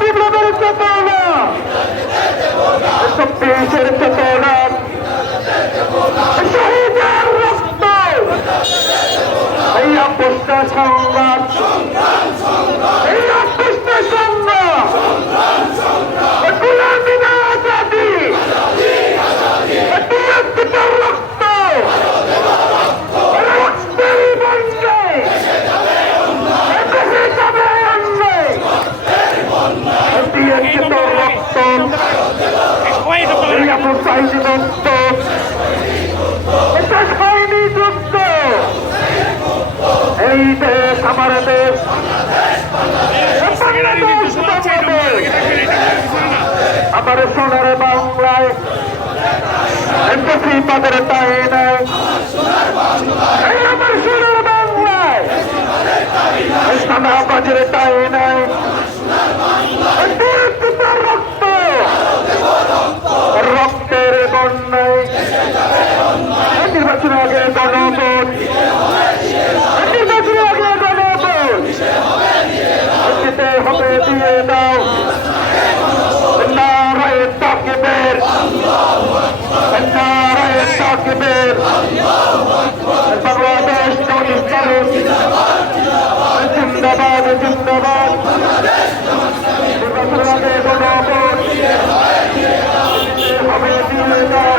বিপ্লবের চেতনা, ২৬-এর চেতনা, শহীদের রক্ত, এই আপোষটা সংগ্রাম, এই আপোষটা সংগ্রাম, গোলামি না আজাদি, তিয়াত্তর রক্ত, রক্তের বন্যায় দেশে যাবে অন্যায়, তিয়াত্তর রক্ত, এই আপোষাইনি রক্ত, এটা হয়নি যুদ্ধ, এই দেশ আমার দেশ, আমার সোনার বাংলায় পাদের তাই নাই, আমার সোনার বাংলায় সাদা বাজের তাই নাই, রক্ত রক্তের বন্যায় নির্বাচন আগে গণভোট, নির্বাচন আগে গণভোট দিতে হবে, দিয়ে দাও নারায়ে তাকবীর, নারায়ে তাকবীর, বাংলাদেশ জিন্দাবাদ জিন্দাবাদ জিন্দাবাদ, নির্বাচন আগে গণভোট দিতে হবে, দিয়ে দাও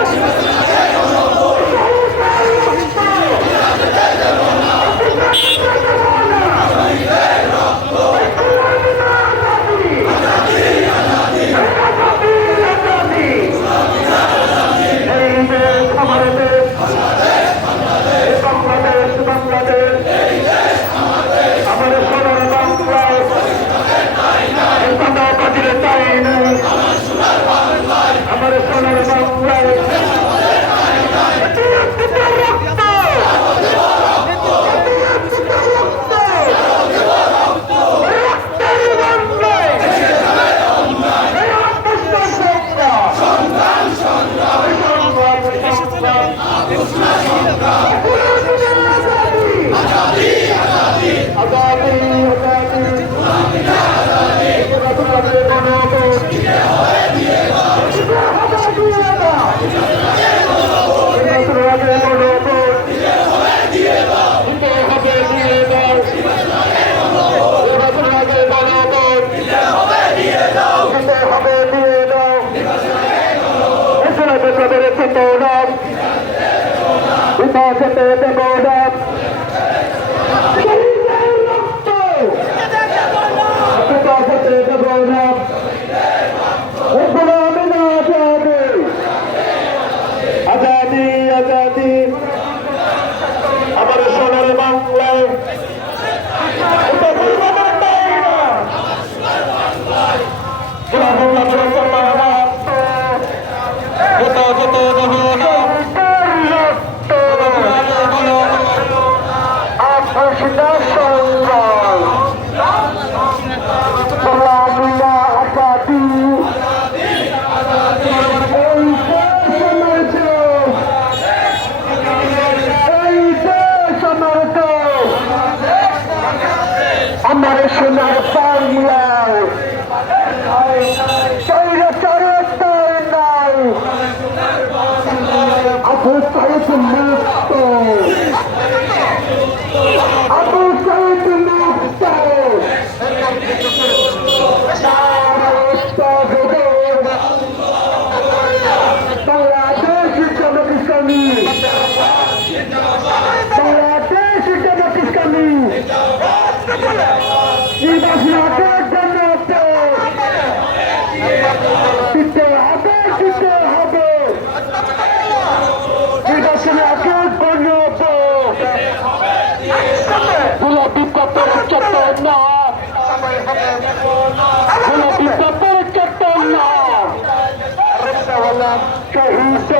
আজাদি আজাদি, আমার সোনার বাংলায় আমার সোনার বাংলায় নাই, আবু সাইদ মুক্ত, আবু সাইদ মুক্ত, বাংলাদেশ জামাত ইসলামী, বাংলাদেশ জামাত ইসলামী, নির্বাচন আগে গণভোট দিতে হবে, দিতে হবে, নির্বাচন আগে গণভোট, গোলাপি কাপড় চেতনা, গোলাপি কাপড় চেতনা, শহীদ